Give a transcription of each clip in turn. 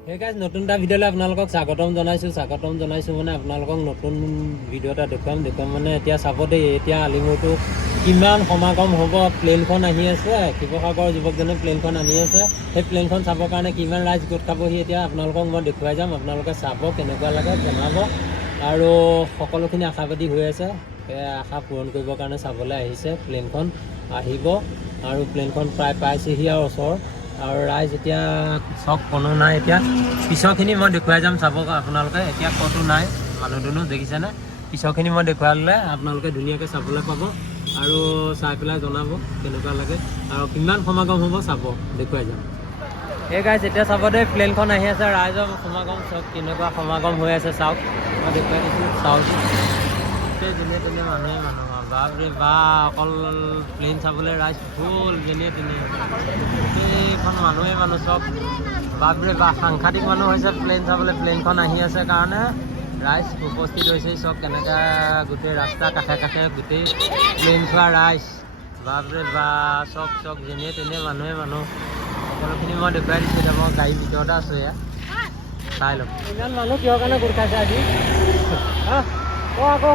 Hey guys, নতুন এটা ভিডিঅ'লৈ আপোনালোকক স্বাগতম জনাইছোঁ মানে আপোনালোকক নতুন ভিডিঅ' এটা দেখুৱাম মানে এতিয়া চাব দেই এতিয়া আলিমূৰটো কিমান সমাগম হ'ব প্লেনখন আহি আছে শিৱসাগৰ যুৱকজনে প্লেনখন আনি আছে সেই প্লেনখন চাবৰ কাৰণে কিমান ৰাইজ গোট খাবহি এতিয়া আপোনালোকক মই দেখুৱাই যাম আপোনালোকে চাব কেনেকুৱা লাগে জনাব আৰু সকলোখিনি আশাবাদী হৈ আছে আশা পূৰণ কৰিবৰ কাৰণে চাবলৈ আহিছে প্লেনখন আহিব আৰু প্লেনখন প্ৰায় পাইছেহি আৰু ওচৰ আৰু ৰাইজ এতিয়া চব কোনো নাই এতিয়া পিছৰখিনি মই দেখুৱাই যাম চাব আপোনালোকে এতিয়া ক'তো নাই মানুহ দুনুহ দেখিছেনে পিছৰখিনি মই দেখুৱাই ল'লে আপোনালোকে ধুনীয়াকৈ চাবলৈ পাব আৰু চাই পেলাই জনাব কেনেকুৱা লাগে আৰু কিমান সমাগম হ'ব চাব দেখুৱাই যাম এই গাইজ এতিয়া চাব দেই প্লেনখন আহি আছে ৰাইজৰ সমাগম চাওক কেনেকুৱা সমাগম হৈ আছে চাওক মই দেখুৱাই দিছোঁ চাওক যেনে তেনে মানুহ বাপৰে বা অকল প্লেন চাবলৈ ৰাইজ ফুল যেনে তেনে গোটেইখন মানুহ চব বাপৰে বা সাংঘাতিক মানুহ হৈছে প্লেন চাবলৈ প্লেনখন আহি আছে কাৰণে ৰাইজ উপস্থিত হৈছে চব কেনেকৈ গোটেই ৰাস্তা কাষে গোটেই প্লেন চোৱা ৰাইজ বাপৰে বা চব যেনে তেনে মানুহ সকলোখিনি মই দেখুৱাই দিছোঁ এতিয়া মই গাড়ীৰ ভিতৰতে আছোঁ এয়া চাই ল'ম ইমান মানুহ কিহৰ কাৰণে গোট খাইছে আজি আকৌ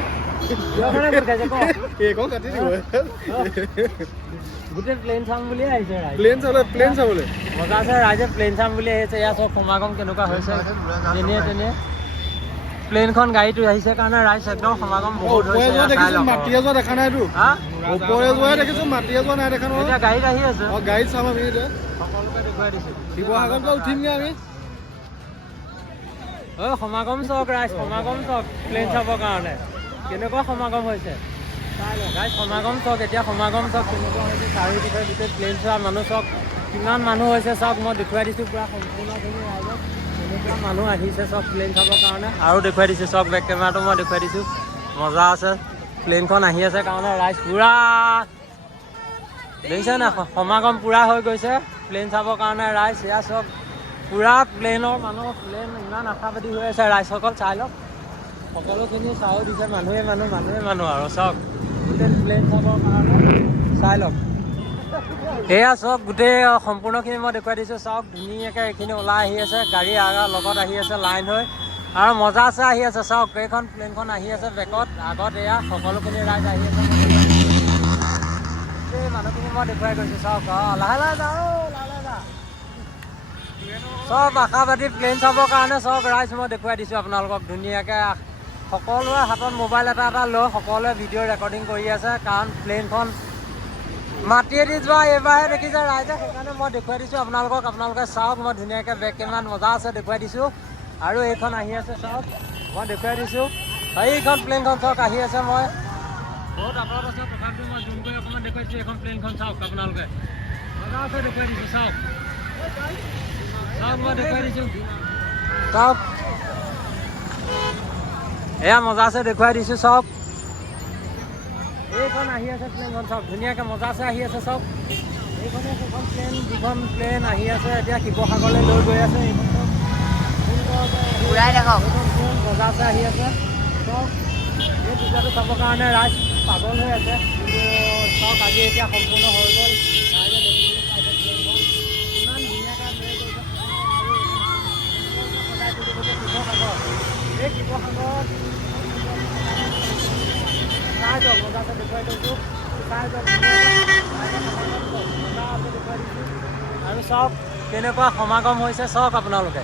গোটেই প্লেন চাম বুলিয়ে আহিছে প্লেন চাবলৈ মজা আছে ৰাইজে প্লেন চাম বুলি আহিছে ইয়াত চব সমাগম কেনেকুৱা হৈছে যেনে তেনে প্লেনখন গাড়ীটো আহিছে কাৰণে ৰাইজ একদম সমাগম বহুত হৈছে দেখা নাইতো এতিয়া গাড়ীত আহি আছে গাড়ীত চাম আমি সকলোকে দেখুৱাই দিছোঁ শিৱসাগৰ উঠিমগে আমি সমাগম চাওক ৰাইজ সমাগম চাওক প্লেন চাবৰ কাৰণে কেনেকুৱা সমাগম হৈছে চাই লওক ৰাইজ সমাগম চাওক এতিয়া সমাগম চাওক কেনেকুৱা হৈছে চাৰিওদিশে গোটেই প্লেন চোৱা মানুহ চাওক কিমান মানুহ হৈছে চাওক মই দেখুৱাই দিছোঁ পূৰা সম্পূৰ্ণখিনি ৰাইজক কেনেকুৱা মানুহ আহিছে চব প্লেন চাবৰ কাৰণে আৰু দেখুৱাই দিছোঁ চব বেক কেমেৰাটো মই দেখুৱাই দিছোঁ মজা আছে প্লেনখন আহি আছে কাৰণে ৰাইজ পূৰা দেখিছে নাই সমাগম পূৰা হৈ গৈছে প্লেন চাবৰ কাৰণে ৰাইজ এয়া চব পূৰা প্লেনৰ মানুহ প্লেন ইমান আশাবাদী হৈ আছে ৰাইজসকল চাই লওক সকলোখিনি চাও দিছে মানুহে মানুহ আৰু চাওক গোটেই প্লেন চাবৰ কাৰণে চাই লওক এয়া চাওক গোটেই সম্পূৰ্ণখিনি মই দেখুৱাই দিছোঁ চাওক ধুনীয়াকৈ এইখিনি ওলাই আহি আছে গাড়ী লগত আহি আছে লাইন হৈ আৰু মজা আছে আহি আছে চাওক এইখন প্লেনখন আহি আছে বেকত আগত এয়া সকলোখিনি ৰাইজ আহি আছে গোটেই মানুহখিনি মই দেখুৱাই গৈছোঁ চাওক লাহে যা চব আশাবাদী প্লেন চাবৰ কাৰণে চব ৰাইজ মই দেখুৱাই দিছোঁ আপোনালোকক ধুনীয়াকৈ সকলোৱে হাতত মোবাইল এটা লৈ সকলোৱে ভিডিঅ' ৰেকৰ্ডিং কৰি আছে কাৰণ প্লেনখন মাটিয়েদি যোৱা এইবাৰহে দেখিছে ৰাইজে সেইকাৰণে মই দেখুৱাই দিছোঁ আপোনালোকে চাওক মই ধুনীয়াকৈ বেক কেমেৰাত মজা আছে দেখুৱাই দিছোঁ আৰু এইখন আহি আছে চাওক মই দেখুৱাই দিছোঁ এইখন প্লেনখন চাওক আহি আছে মই বহুত আপলোড আছে তথাপিও মই জুম কৰি অকণমান দেখুৱাইছোঁ এইখন প্লেনখন চাওক আপোনালোকে মজা আছে দেখুৱাই দিছোঁ চাওক মই দেখুৱাই দিছোঁ চাওক এয়া মজা আছে দেখুৱাই দিছোঁ চাওক এইখন আহি আছে প্লেনখন চাওক ধুনীয়াকৈ মজা আছে আহি আছে চাওক এইখনে সেইখন দুখন প্লেন আহি আছে এতিয়া শিৱসাগৰলৈ লৈ গৈ আছে এইখন মজা আছে আহি আছে চাওক এই পূজাটো চাবৰ কাৰণে ৰাইজ পাগল হৈ আছে কিন্তু চাওক আজি এতিয়া সম্পূৰ্ণ হৈ গ'ল ৰাইজে দেখিবলৈ পাইছে প্লেনখন ইমান ধুনীয়াকৈ লৈ গৈছে শিৱসাগৰ এই শিৱসাগৰত চাই যাওক মজা আছে দেখুৱাই দিছোঁ চাই যাওক মজা আছে দেখুৱাই দিছোঁ আৰু চাওক কেনেকুৱা সমাগম হৈছে চাওক আপোনালোকে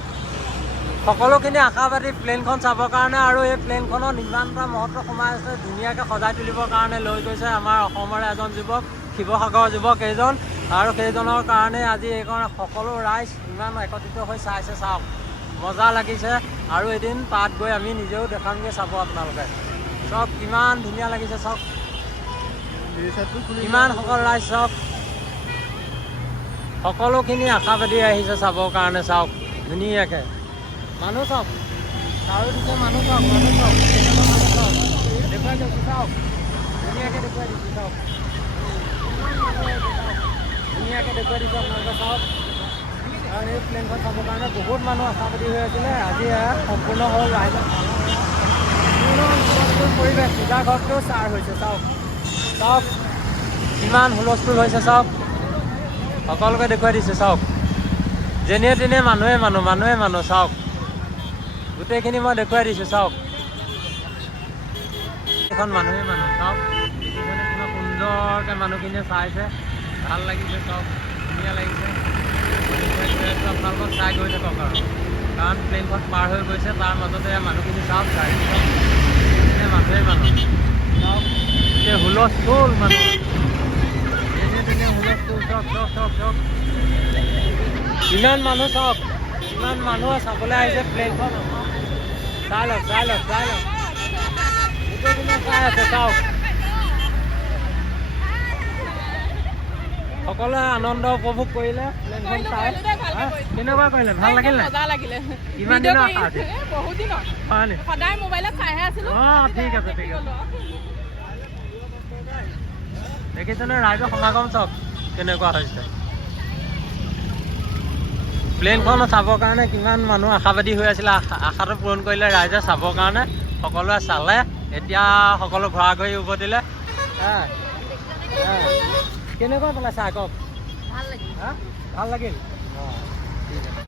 সকলোখিনি আশাবাদী প্লেনখন চাবৰ কাৰণে আৰু এই প্লেনখনত ইমান এটা মহত্ব সোমাই আছে ধুনীয়াকৈ সজাই তুলিবৰ কাৰণে লৈ গৈছে আমাৰ অসমৰে এজন যুৱক শিৱসাগৰৰ যুৱক কেইজন আৰু সেইজনৰ কাৰণে আজি এইখন সকলো ৰাইজ ইমান একত্ৰিত হৈ চাইছে চাওক মজা লাগিছে আৰু এদিন তাত গৈ আমি নিজেও দেখামগৈ চাব আপোনালোকে চব কিমান ধুনীয়া লাগিছে চব কিমান সকল ৰাইজ চব সকলোখিনি আশাবাদী আহিছে চাবৰ কাৰণে চাওক ধুনীয়াকৈ মানুহ চাওক আৰু দিছে মানুহ চাওক দেখুৱাই দিছোঁ চাওক ধুনীয়াকৈ দেখুৱাই দিছোঁ চাওক ধুনীয়াকৈ দেখুৱাই দিছোঁ আপোনালোকে চাওক আৰু এই প্লেনখন চাবৰ কাৰণে বহুত মানুহ আশাবাদী হৈ আছিলে আজি সম্পূৰ্ণ হ'ল ৰাইজৰ পৰিৱেশ পূজা ঘৰটো চাৰ হৈছে চাওক কিমান হুলস্থুল হৈছে চাওক সকলোকে দেখুৱাই দিছে চাওক যেনে তেনে মানুহে মানুহ চাওক গোটেইখিনি মই দেখুৱাই দিছোঁ চাওক এখন মানুহে চাওক দেখিছেনে কিমান সুন্দৰকৈ মানুহখিনিয়ে চাইছে ভাল লাগিছে চাওক ধুনীয়া লাগিছে আপোনালোকক চাই গৈ থাকক আৰু কাৰণ প্লেনখন পাৰ হৈ গৈছে তাৰ মাজতে মানুহখিনি চাওক চাই মানুহে চাওক এতিয়া হুলস্থুল মানুহ যেনে তেনে হুলস্থুল চাওক ইমান মানুহ চাওক ইমান মানুহ চাবলৈ আহিছে প্লেনখন চাই লওক গোটেইখিনি চাই আছে চাওক সকলোৱে আনন্দ উপভোগ কৰিলে প্লেনখন চাই কেনেকুৱা কৰিলে ভাল লাগিল নাই কিমান দিনৰ আশা আছিল হয় নি অঁ ঠিক আছে দেখিছেনে ৰাইজৰ সমাগম চাওক কেনেকুৱা হৈছে প্লেনখন চাবৰ কাৰণে কিমান মানুহ আশাবাদী হৈ আছিলে আশাটো পূৰণ কৰিলে ৰাইজে চাবৰ কাৰণে সকলোৱে চালে এতিয়া সকলো ঘৰা ঘৰি উভতিলে কেনেকুৱা পেলাইছে কওক ভাল লাগিল অঁ ঠিক আছে